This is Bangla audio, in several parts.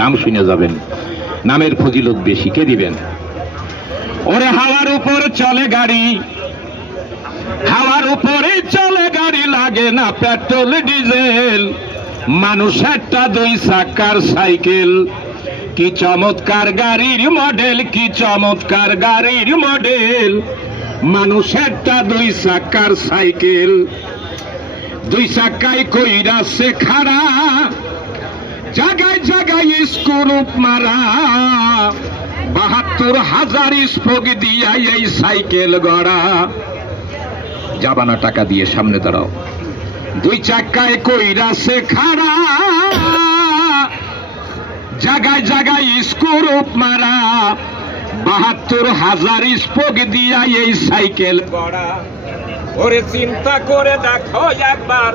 নাম শুনে যাবেন। নামের ফজিলত বেশি, কে দিবেন? ওরে হাওয়ার উপর চলে গাড়ি, হাওয়ার উপরে চলে গাড়ি লাগে না পেট্রোল, ডিজেল। মানুষ একটা দুই চাকার সাইকেল। কি চমৎকার গাড়ির মডেল, কি চমৎকার গাড়ির মডেল। মানুষ একটা দুই চাকার সাইকেল। দুই চাকায় কইরাছে খাড়া জায়গায় জায়গায় স্কুল মারা। বাহাত্তর হাজার স্পোক দিয়া এই সাইকেল গড়া। জাবানা টাকা দিয়ে সামনে দাঁড়াও। দুই চাকায় কইরাছে খাড়া। জায়গায় জায়গায় স্কুল মারা। বাহাত্তর হাজার স্পোক দিয়া এই সাইকেল গড়া। ওরে চিন্তা করে দেখো একবার।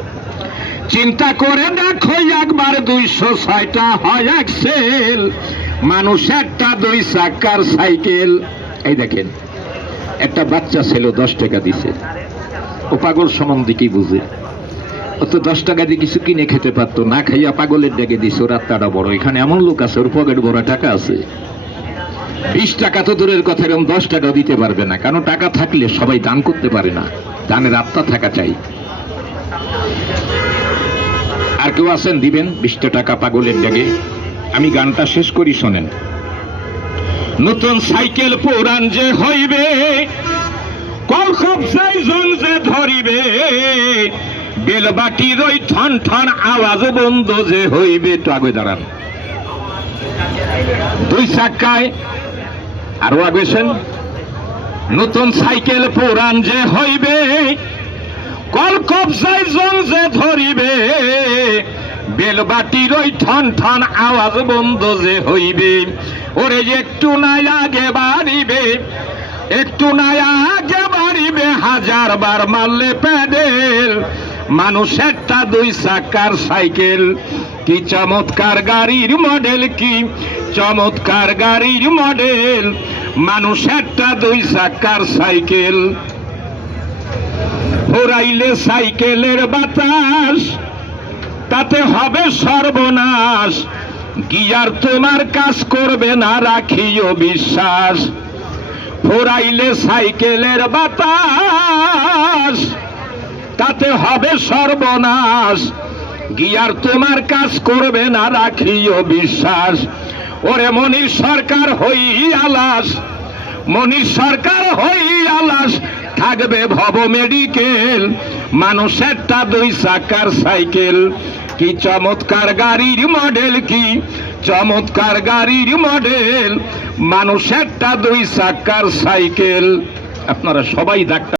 চিন্তা করে দেখো, একবার দুইশো ছয়টা হয় এক সেল মানুষ একটা, দুই চাকার সাইকেল। এই দেখেন, একটা বাচ্চা ছিল দশ টাকা দিছে। ও পাগল সম্বন্ধে কি বুঝে? ও তো দশ টাকা দিয়ে কিছু কিনে খেতে পারতো, না খাইয়া পাগলের ডেকে দিছে, ওর আত্মাটা বড়। এখানে এমন লোক আছে, ওর পকেট বড় টাকা আছে। বিশ টাকা তো দূরের কথা, এরকম দশ টাকা দিতে পারবে না। কারণ টাকা থাকলে সবাই দান করতে পারে না। দানের আত্মা থাকা চাই। আর কেউ আছেন, দিবেন, বিশটা টাকা পাগলের ডেকে। আমি গানটা শেষ করি, শোনেন। নতুন সাইকেল পুরান যে হইবে, কল খুব সাইজন যে ধরিবে, বেলবাটির ওই ঠন ঠন আওয়াজ বন্ধ যে হইবে। একটু আগে দাঁড়ান। দুই চাকায় আরও আগেছেন। নতুন সাইকেল পুরান যে হইবে কল কবজায় জন যে ধরিবে বেলবাটির ওই ঠন ঠন আওয়াজ বন্ধ যে হইবে। ওরে একটু নাই আগে বাড়িবে, একটু নাই আগে বাড়িবে, হাজার বার মারলে প্যাডেল। মানুষেরটা দুই চাকার সাইকেল, কি চমৎকার গাড়ির মডেল, কি চমৎকার গাড়ির মডেল। মানুষেরটা দুই চাকার সাইকেল। ফুরাইলে সাইকেলের বাতাস, তাতে হবে সর্বনাশ। গিয়ার তোমার কাজ করবে না, রাখিও বিশ্বাস। ফুরাইলে সাইকেলের বাতাস, তাতে হবে সর্বনাশ। গিয়ার তোমার কাজ করবে না, রাখিও বিশ্বাস। ওরে মনির সরকার হই আলাস, মনির সরকার হই আলাস। থাকবে ভব মেডিকেল। মানুষেরটা দুই চাকার সাইকেল। কি চমৎকার গাড়ির মডেল কি? চমৎকার গাড়ির মডেল। মানুষেরটা দুই চাকার সাইকেল। আপনারা সবাই ডাক্তার